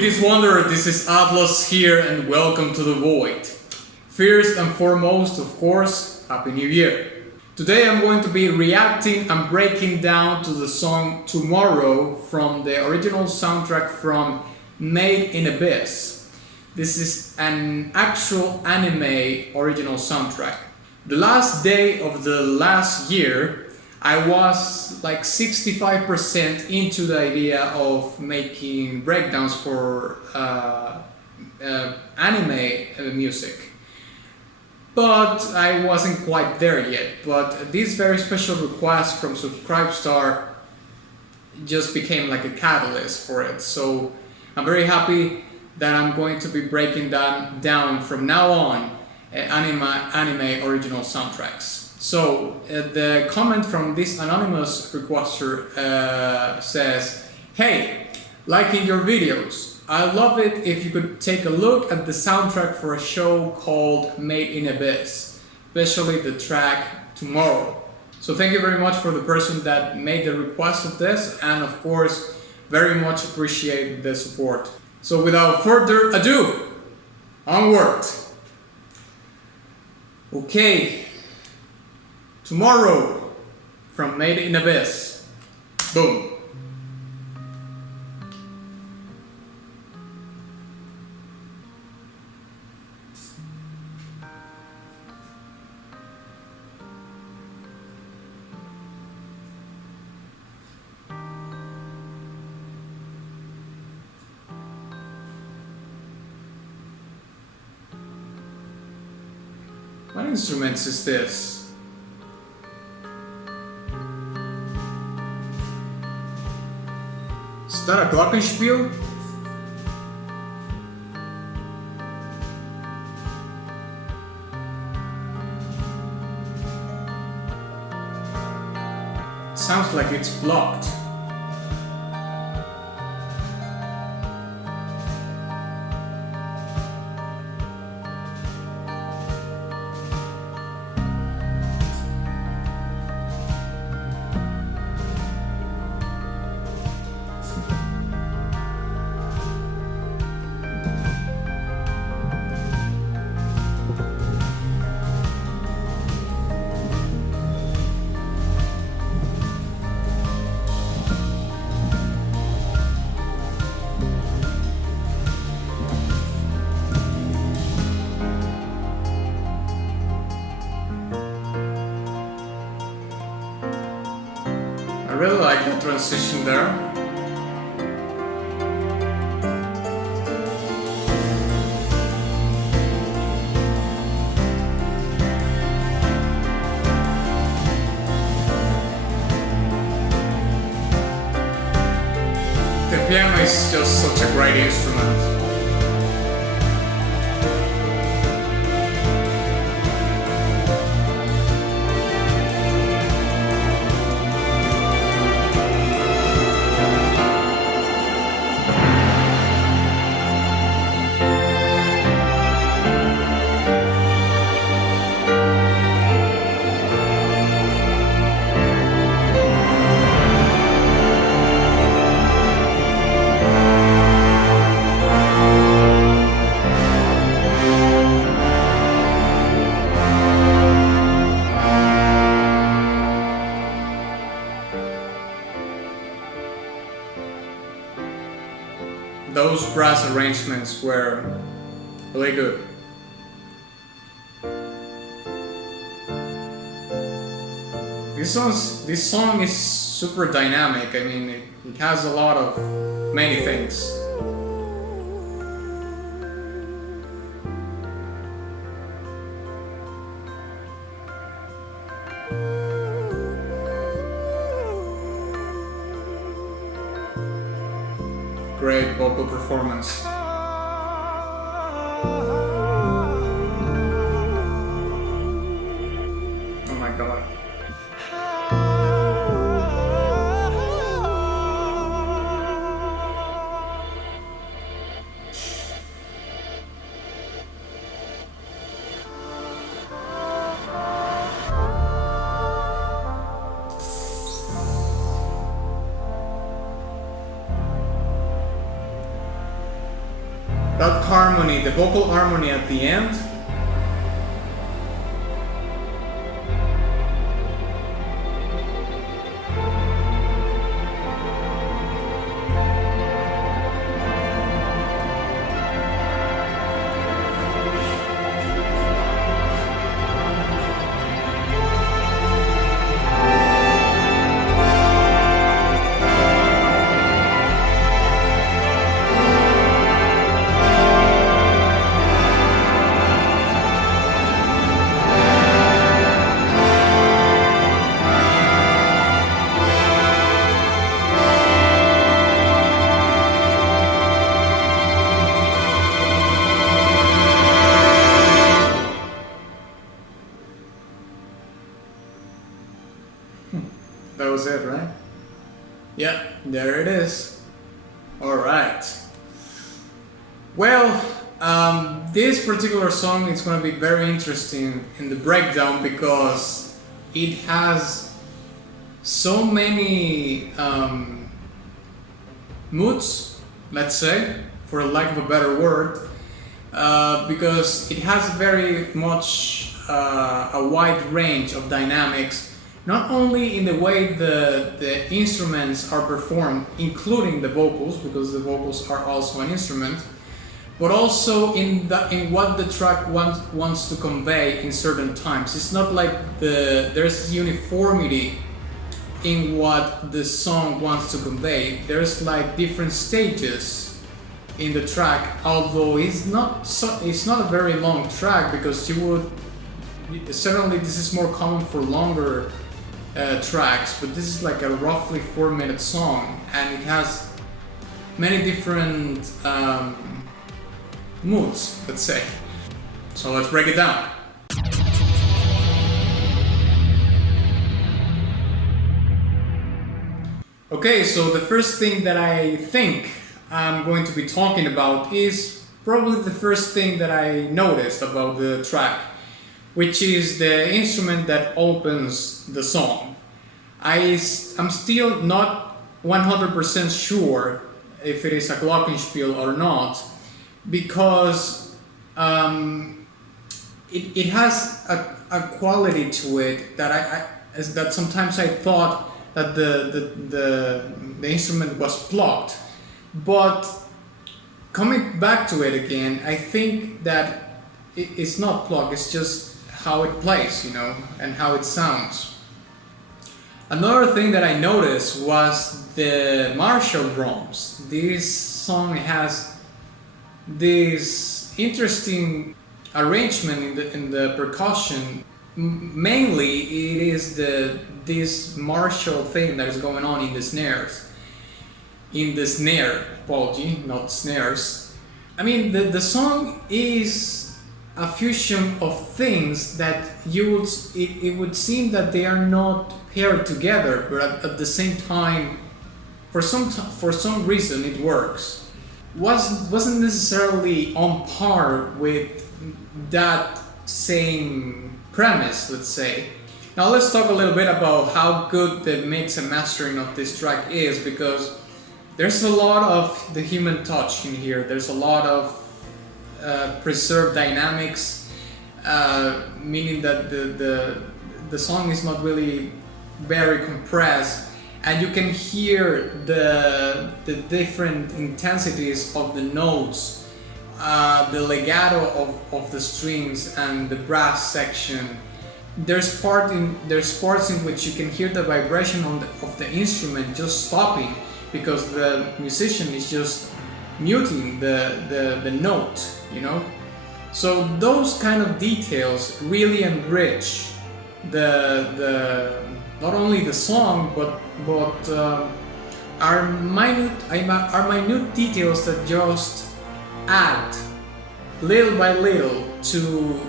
it is Wonder, this is Atlas here and welcome to the Void. First and foremost, of course, Happy New Year. Today I'm going to be reacting and breaking down to the song Tomorrow from the original soundtrack from Made in Abyss. This is an actual anime original soundtrack. The last day of the last year, I was like 65% into the idea of making breakdowns for anime music. But I wasn't quite there yet. But this very special request from Subscribestar just became like a catalyst for it. So I'm very happy that I'm going to be breaking down from now on anime original soundtracks. So the comment from this anonymous requester says, "Hey, liking your videos. I love it if you could take a look at the soundtrack for a show called Made in Abyss, especially the track Tomorrow." So thank you very much for the person that made the request of this, and of course, very much appreciate the support. So without further ado, onward. Okay. Tomorrow from Made in Abyss. Boom. What instruments is this? Is that a Glockenspiel? Sounds like it's blocked. I really like the transition there. The piano is just such a great instrument. Those brass arrangements were really good. This song is super dynamic. I mean, it has a lot of many things. Great vocal performance. Oh my god. That harmony, the vocal harmony at the end. That was it, right? Yeah, there it is. Alright. Well, this particular song is going to be very interesting in the breakdown because it has so many moods, let's say, for lack of a better word, because it has very much a wide range of dynamics. Not only in the way the instruments are performed, including the vocals, because the vocals are also an instrument, but also in what the track wants to convey in certain times. It's not like there's uniformity in what the song wants to convey. There's like different stages in the track, although it's not a very long track, because certainly this is more common for longer tracks, but this is like a roughly 4-minute song, and it has many different moods, let's say. So let's break it down. Okay, so the first thing that I think I'm going to be talking about is probably the first thing that I noticed about the track, which is the instrument that opens the song. I'm still not 100% sure if it is a Glockenspiel or not, because it has a quality to it that that sometimes I thought that the instrument was plucked, but coming back to it again, I think that it's not plucked. It's just how it plays, and how it sounds. Another thing that I noticed was the Marshall drums. This song has this interesting arrangement in the percussion. Mainly, it is this Marshall thing that is going on in the snares. In the snare, apology, not snares. I mean, the song is a fusion of things that it would seem that they are not paired together, but at the same time, for some reason, it works. Wasn't necessarily on par with that same premise, let's say. Now let's talk a little bit about how good the mix and mastering of this track is, because there's a lot of the human touch in here. There's a lot of preserved dynamics, meaning that the song is not really very compressed, and you can hear the different intensities of the notes, the legato of the strings and the brass section. There's parts in which you can hear the vibration of the instrument just stopping because the musician is just muting the note, So those kind of details really enrich the not only the song, but are minute details that just add little by little to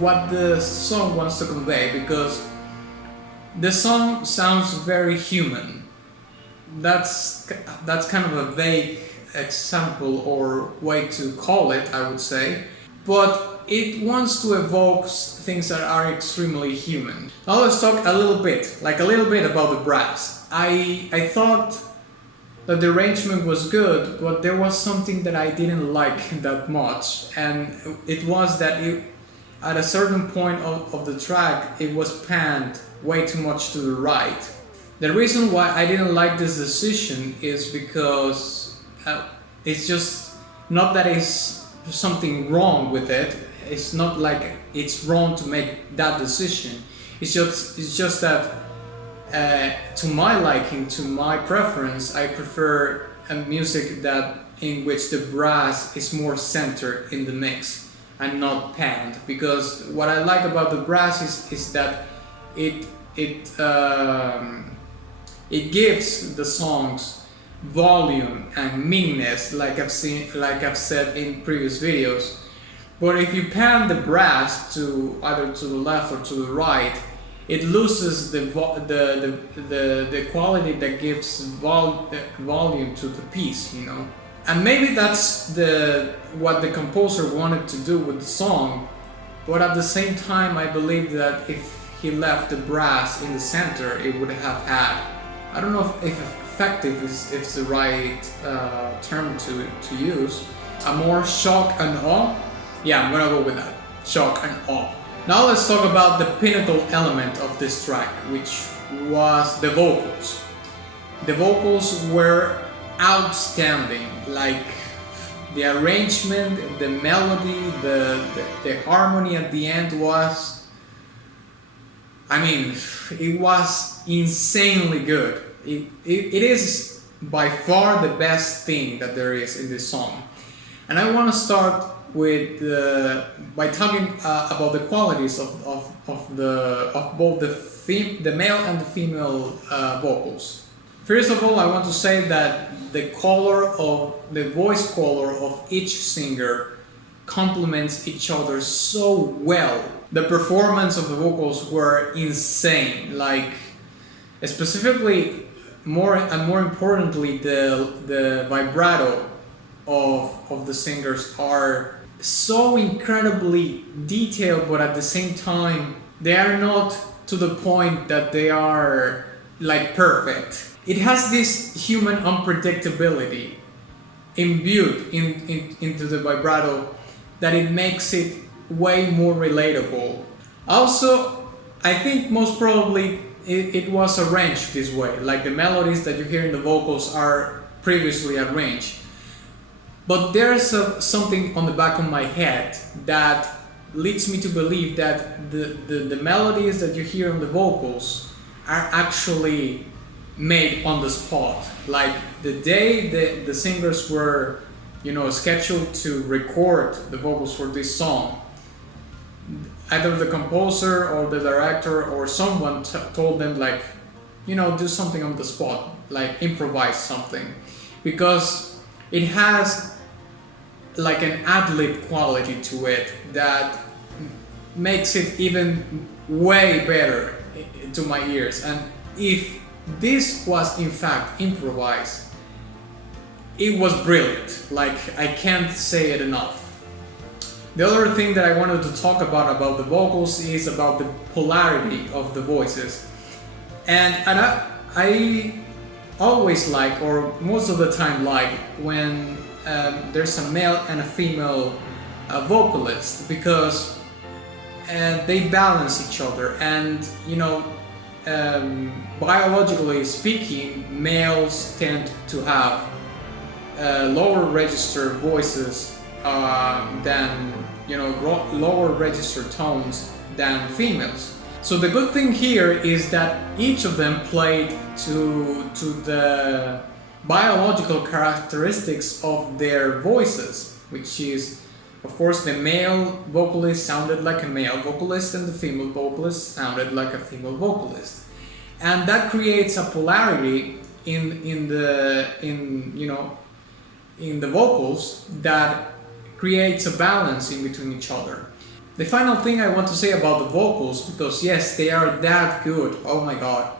what the song wants to convey, because the song sounds very human. That's kind of a vague example or way to call it, I would say, but it wants to evoke things that are extremely human. Now let's talk a little bit about the brass. I thought that the arrangement was good, but there was something that I didn't like that much, and it was that at a certain point of the track, it was panned way too much to the right. The reason why I didn't like this decision is because it's just not that it's something wrong with it. It's not like it's wrong to make that decision. It's just that to my liking, to my preference, I prefer a music that in which the brass is more centered in the mix and not panned. Because what I like about the brass is that it gives the songs volume and meanness, like I've said in previous videos. But if you pan the brass to either to the left or to the right, it loses the quality that gives volume to the piece, you know. And maybe that's what the composer wanted to do with the song, but at the same time, I believe that if he left the brass in the center, it would have had, I don't know if effective is the right term to use, a more shock and awe. Yeah, I'm gonna go with that, shock and awe. Now let's talk about the pinnacle element of this track, which was the vocals. The vocals were outstanding, like the arrangement, the melody, the harmony at the end was, I mean, it was insanely good. It is by far the best thing that there is in this song. And I want to start with by talking about the qualities of both the male and the female vocals. First of all, I want to say that the voice color of each singer complements each other so well. The performance of the vocals were insane, like specifically more importantly, the vibrato of the singers are so incredibly detailed, but at the same time they are not to the point that they are like perfect. It has this human unpredictability imbued into the vibrato that it makes it way more relatable. Also, I think most probably it was arranged this way, like the melodies that you hear in the vocals are previously arranged. But there's something on the back of my head that leads me to believe that the melodies that you hear in the vocals are actually made on the spot. Like the day the singers were, scheduled to record the vocals for this song, either the composer or the director or someone told them, like, do something on the spot, like improvise something, because it has like an ad-lib quality to it that makes it even way better to my ears. And if this was in fact improvised, it was brilliant. Like, I can't say it enough. The other thing that I wanted to talk about the vocals is about the polarity of the voices. And I always like, or most of the time like, when there's a male and a female vocalist, because they balance each other. And biologically speaking, males tend to have lower register voices than lower register tones than females. So the good thing here is that each of them played to the biological characteristics of their voices, which is, of course, the male vocalist sounded like a male vocalist and the female vocalist sounded like a female vocalist. And that creates a polarity in the vocals that creates a balance in between each other. The final thing I want to say about the vocals, because yes, they are that good, oh my god.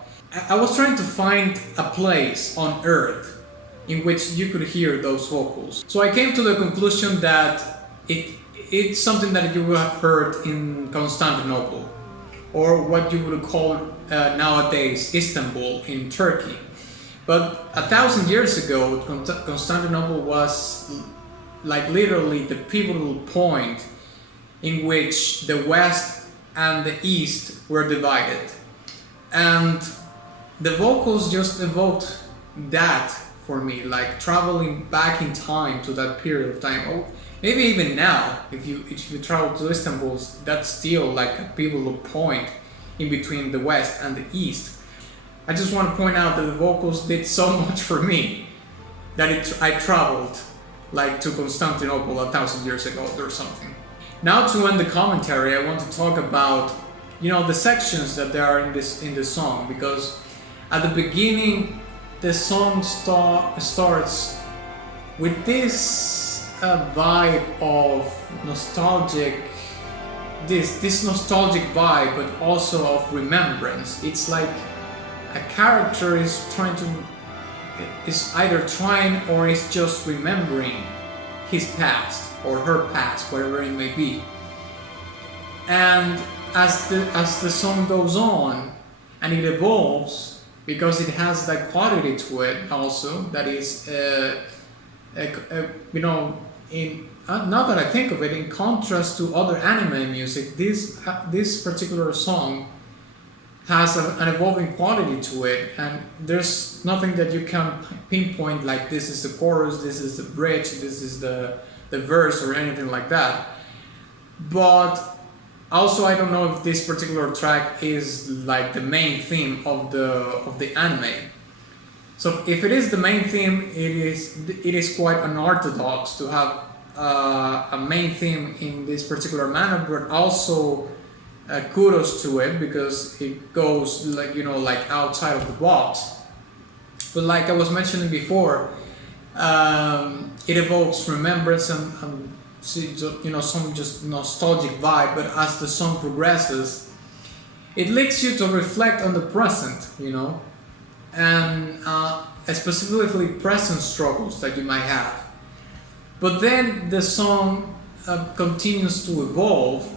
I was trying to find a place on earth in which you could hear those vocals. So I came to the conclusion that it's something that you will have heard in Constantinople, or what you would call nowadays Istanbul in Turkey. But 1,000 years ago, Constantinople was like literally the pivotal point in which the West and the East were divided. And the vocals just evoked that for me, like traveling back in time to that period of time. Or maybe even now, if you travel to Istanbul, that's still like a pivotal point in between the West and the East. I just want to point out that the vocals did so much for me that I traveled like to Constantinople 1,000 years ago or something. Now to end the commentary, I want to talk about, you know, the sections that there are in this song, because at the beginning the song starts with this vibe of nostalgic, this nostalgic vibe, but also of remembrance. It's like a character is either trying or is just remembering his past or her past, whatever it may be. And as the song goes on and it evolves, because it has that quality to it also that is you know, in now that I think of it, in contrast to other anime music, this particular song has an evolving quality to it, and there's nothing that you can pinpoint like this is the chorus, this is the bridge, this is the verse or anything like that. But also I don't know if this particular track is like the main theme of the anime. So if it is the main theme, it is quite unorthodox to have a main theme in this particular manner, but also kudos to it because it goes like, you know, like outside of the box. But like I was mentioning before, it evokes remembrance and you know, some just nostalgic vibe. But as the song progresses, it leads you to reflect on the present, you know, and specifically present struggles that you might have. But then the song continues to evolve.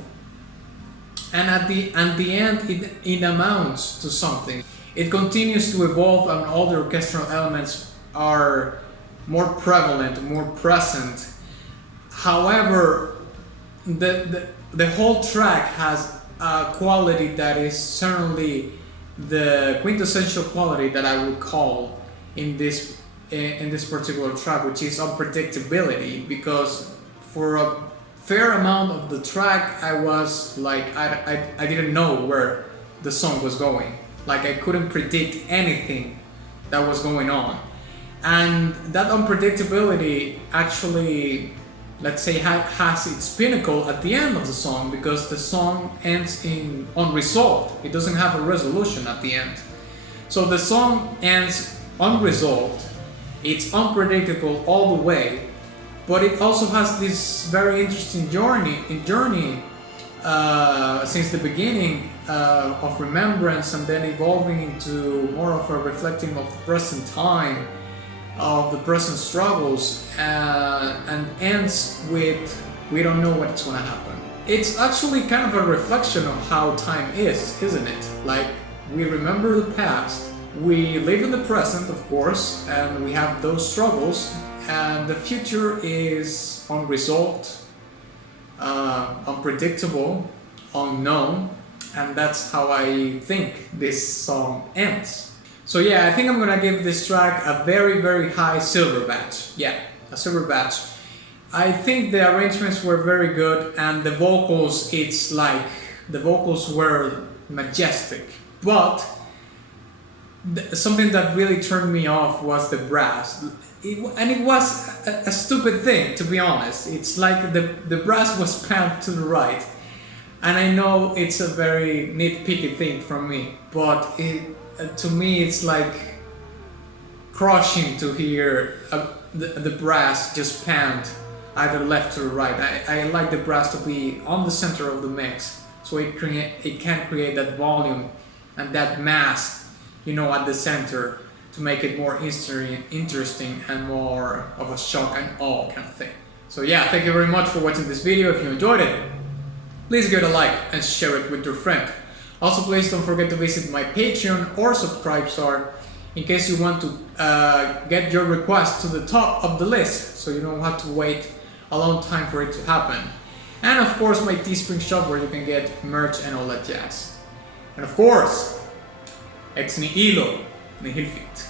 And at the end, it amounts to something. It continues to evolve, and all the orchestral elements are more prevalent, more present. However, the whole track has a quality that is certainly the quintessential quality that I would call in this particular track, which is unpredictability. Because for a fair amount of the track, I was like, I didn't know where the song was going. Like I couldn't predict anything that was going on. And that unpredictability actually, let's say, has its pinnacle at the end of the song, because the song ends in unresolved. It doesn't have a resolution at the end. So the song ends unresolved. It's unpredictable all the way. But it also has this very interesting journey since the beginning of remembrance, and then evolving into more of a reflecting of the present time, of the present struggles, and ends with we don't know what's gonna happen. It's actually kind of a reflection of how time is, isn't it? Like, we remember the past, we live in the present, of course, and we have those struggles. And the future is unresolved, unpredictable, unknown, and that's how I think this song ends. So yeah, I think I'm gonna give this track a very, very high silver badge. Yeah, a silver badge. I think the arrangements were very good, and the vocals, it's like, the vocals were majestic. But something that really turned me off was the brass. It was a stupid thing, to be honest. It's like the brass was panned to the right. And I know it's a very nitpicky thing from me, but to me it's like crushing to hear the brass just panned either left to the right. I like the brass to be on the center of the mix, so it can create that volume and that mass, you know, at the center, to make it more interesting and more of a shock and awe kind of thing. So yeah, thank you very much for watching this video. If you enjoyed it, please give it a like and share it with your friend. Also, please don't forget to visit my Patreon or Subscribestar in case you want to get your request to the top of the list, so you don't have to wait a long time for it to happen. And of course my Teespring shop where you can get merch and all that jazz. And of course, ex nihilo nihil fit.